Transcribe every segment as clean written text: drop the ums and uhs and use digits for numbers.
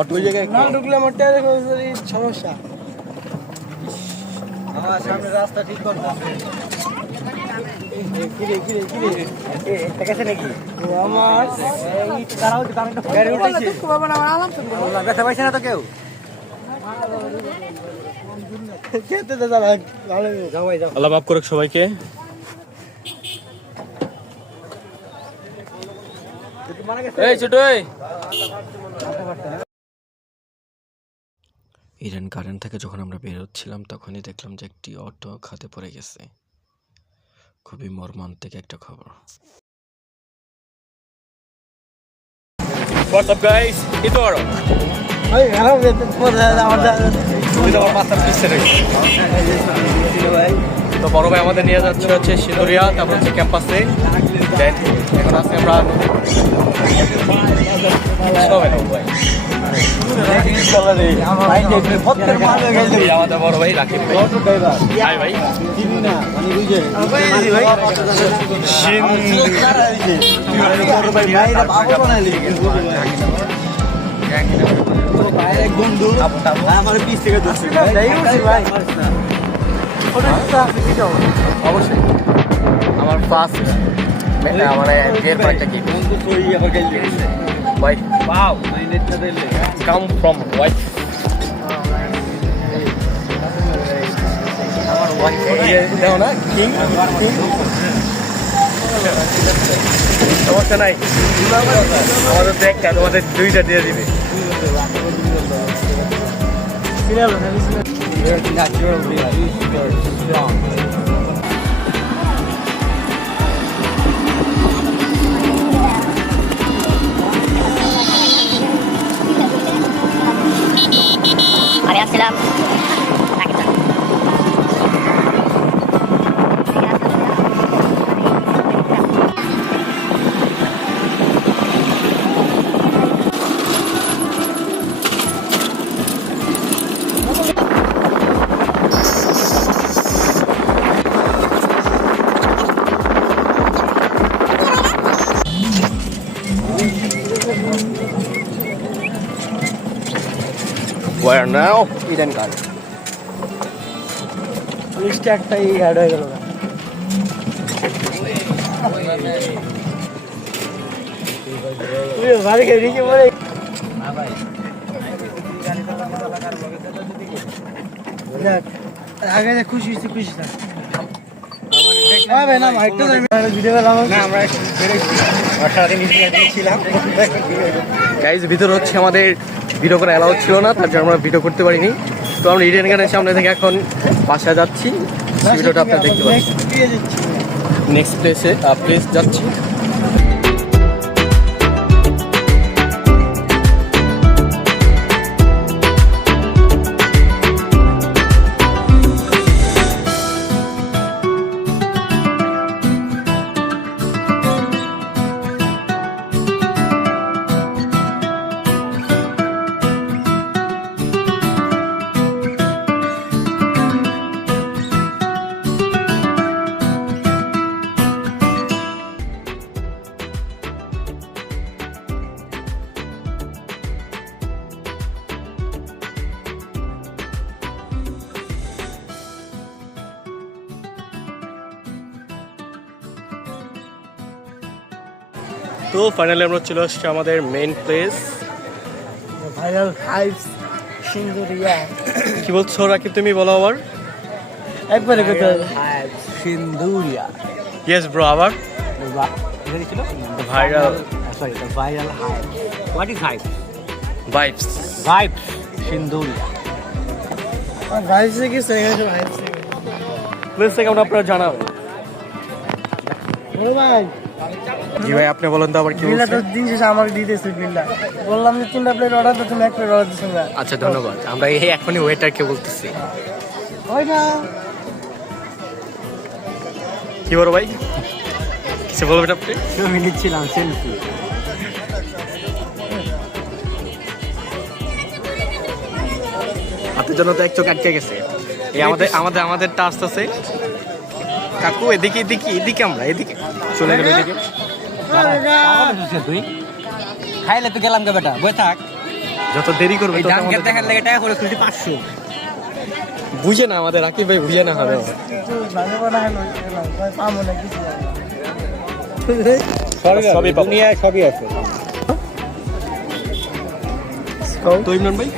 Auto জায়গায় না ঢুকলে মোটে সমস্যা। আমার সামনে রাস্তা ঠিক করতে হবে। নাকি আমার ব্যথা পাইছে না তো কেউ আল্লাহ মাফ করুক সবাইকে। ইডেন গার্ডেন থেকে যখন আমরা বের হচ্ছিলাম তখনই দেখলাম যে একটি অটো খাদে পড়ে গেছে। খুবই মর্মান্তিক একটা খবর। What's up guys? Ito Aro. Hey, hello. তো বড় ভাই আমাদের নিয়ে যাচ্ছে হচ্ছে সিঁদুরিয়া, তারপর হচ্ছে ক্যাম্পাসে। দেন এখন আছে আমরা আমাদের বড় ভাই রাকিব ভাই। হাই ভাই। বন্ধু আমার পিস থেকে অবশ্যই আমার ফার্স্ট মানে বিয়ের পর একটা গিফট ভাই। Wow, come from wife. আমার ওয়াইফ দাও না কিং। সমস্যা নাই, আমাদের একটা তোমাদের দুইটা দিয়ে দিবে। আমি আসছিলাম Where now? Eden Garden. লিস্টে একটাই অ্যাড হয়ে গেল না। ভালো কে রিকে বলে না ভাই। আগে যে খুশি না। ভাই না মাইকটা ভিডিও বানাবো না আমরা সারাদিন ছিলাম। গাইজ ভিতরে হচ্ছে আমাদের ভিডিও করা অ্যালাউ ছিল না, তার জন্য আমরা ভিডিও করতে পারিনি। তো আমরা ইডেন গার্ডেনের সামনে থেকে এখন বাসায় যাচ্ছি। ভিডিওটা আপনারা দেখতে পাচ্ছেন। নেক্সট প্লেস যাচ্ছি। তো ফাইনালি আমরা চলে আসছি আমাদের মেইন প্লেস, ভাইরাল হাইপস সিন্দুরিয়া। কি বলছো রাকিব, তুমি বলো আবার একবারে কথা। হাইপস সিন্দুরিয়া। ইয়েস ব্রো, আবার এটা ছিল viral, sorry the viral hypes. What is hypes? Vibes সিন্দুরিয়া। আর ভাইবস কি সেখানে হাইপস প্লেস থেকে আপনারা জানাবেন। ও ভাই জি ভাই, আপনি বলেন তো আবার কি বিল্লা তো বলছেন? দিন শেষে আমাকে দিতেছে বিল্লা। বললাম যে 3টা প্লেট অর্ডার দিতে, তুমি 1 প্লেট অর্ডার দিছো না। আচ্ছা ধন্যবাদ, আমরা এই এখনই ওয়েটারকে বলতেছি। ওই না কি বড় ভাই, কিছু বলবেন আপনি? আমি নিচ্ছিলাম সেলফি। আপনার জন্য তো এক চোখ আটকে গেছে। এই আমাদেরটা আসতেছে। কাকু এদিকে এদিকে এদিকে আমরা এদিকে চলে গেল এদিকে। তুই খাইলে তো গেলাম গে বেটা, বই থাক। যত দেরি করবে এই তত ডান আমাদের গেট দেখার লাগে টাকা করে তুলছি 500। বুঝে না আমাদের রাকিব ভাই বুঝে না হবে। সবই দুনিয়ায় সবই আছে। তো ইমরান ভাই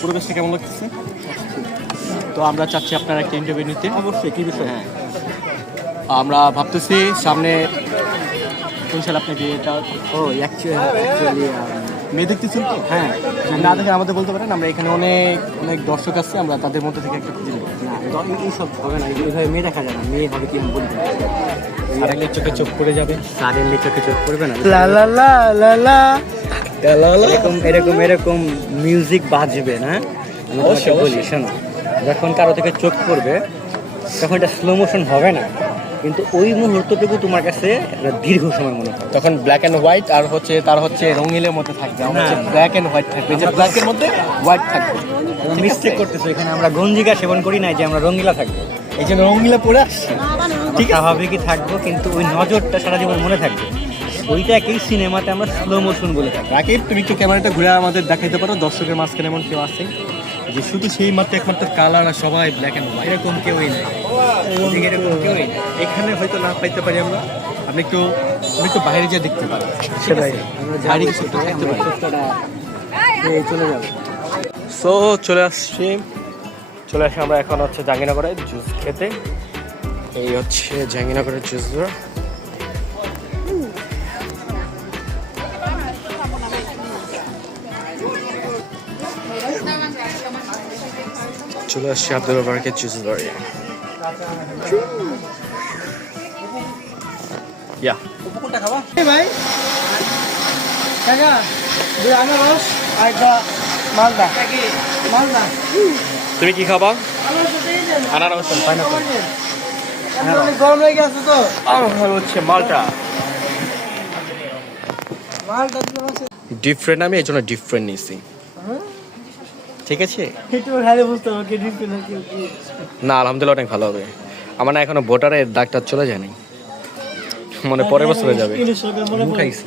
পরিবেশটা কেমন লাগতেছে? তো আমরা চাচ্ছি আপনার একটা ইন্টারভিউ নিতে। অবশ্যই, কি বিষয়? হ্যাঁ, আমরা ভাবতেছি সামনে কোন সাল আপনি বিয়েটা ও অ্যাকচুয়ালি মেয়ে দেখতেছেন তো? হ্যাঁ, না দেখে আমাদের বলতে পারেন, আমরা এখানে অনেক অনেক দর্শক আছে, আমরা তাদের মধ্যে থেকে একটা খুঁজে নেব। না, এইসব হবে না, এইভাবে মেয়ে দেখা যায় না। মেয়ে হবে কি আমি বলি না। আরেকটা চোখে চোখ পড়ে যাবে। সাডেনলি চোখে চোখ পড়বে না। লা লা লা লা লা এরকম এরকম এরকম মিউজিক বাজবে না, আমি তোমাকে বলি শোনো। যখন কারো থেকে চোখ পড়বে তখন এটা স্লো মোশন হবে না, কিন্তু ওই মুহূর্তটুকু তোমার কাছে একটা দীর্ঘ সময় মনে হবে। তখন ব্ল্যাক এন্ড হোয়াইট আর হচ্ছে তার হচ্ছে রঙিলের মধ্যে থাকবে, আমার হচ্ছে ব্ল্যাক এন্ড হোয়াইট থাকবে, যে ব্ল্যাকের মধ্যে হোয়াইট থাকবে। মিস্টেক করতেছো, এখানে আমরা গঞ্জিকা সেবন করি না যে আমরা রঙিলা থাকবো। এই জন্য রঙিলা পরে আসছি। ঠিক স্বাভাবিকই থাকবো, কিন্তু ওই নজরটা সারা জীবন মনে থাকবে। ওইটাকেই সিনেমাতে আমরা স্লো মোশন বলে থাকি। রাকিব, তুমি একটু ক্যামেরাটা ঘুরে আমাদের দেখাইতে পারো? দর্শকের মাঝখানে এমন কেউ আছে যে শুধু সেই মাত্র একমাত্র কালার আর সবাই ব্ল্যাক এন্ড হোয়াইট? এরকম কেউই নাই, এরকম কেউই নাই। এখানে হয়তো না পাইতে পারি আমরা, আপনি একটু বাইরে গিয়ে দেখতে পারেন। সেটাই বাইরে কিছু একটা দেখতে পারি। চলে যাবে। সো চলে আসছি আমরা এখন হচ্ছে জাহাঙ্গীরনগরে জুস খেতে। এই হচ্ছে জাহাঙ্গীরনগরের জুস। চলে আসছি আব্দুল পার্কের জুস বারে। ইয়া কোনটা খাবা? ভাই কাকা দুই আনারস আর একটা মালদা মালদা তুমি কি খাবা? আনারস পাইনাপল। অনেক গরম হয়ে গেছে তো আর হচ্ছে মালটা মালটা ডিফারেন্ট, আমি এই জন্য ডিফারেন্ট নিয়েছি। ঠিক আছে একটু খাইলে বুঝতে হবে কি ডিফারেন্ট কি না, আলহামদুলিল্লাহ অনেক ভালো হবে। আমার না এখনো ভোটারের ডাক্তার চলে যায়নি, মানে পরের বছর হয়ে যাবে। ইলিশ সরকার মনে খাইছি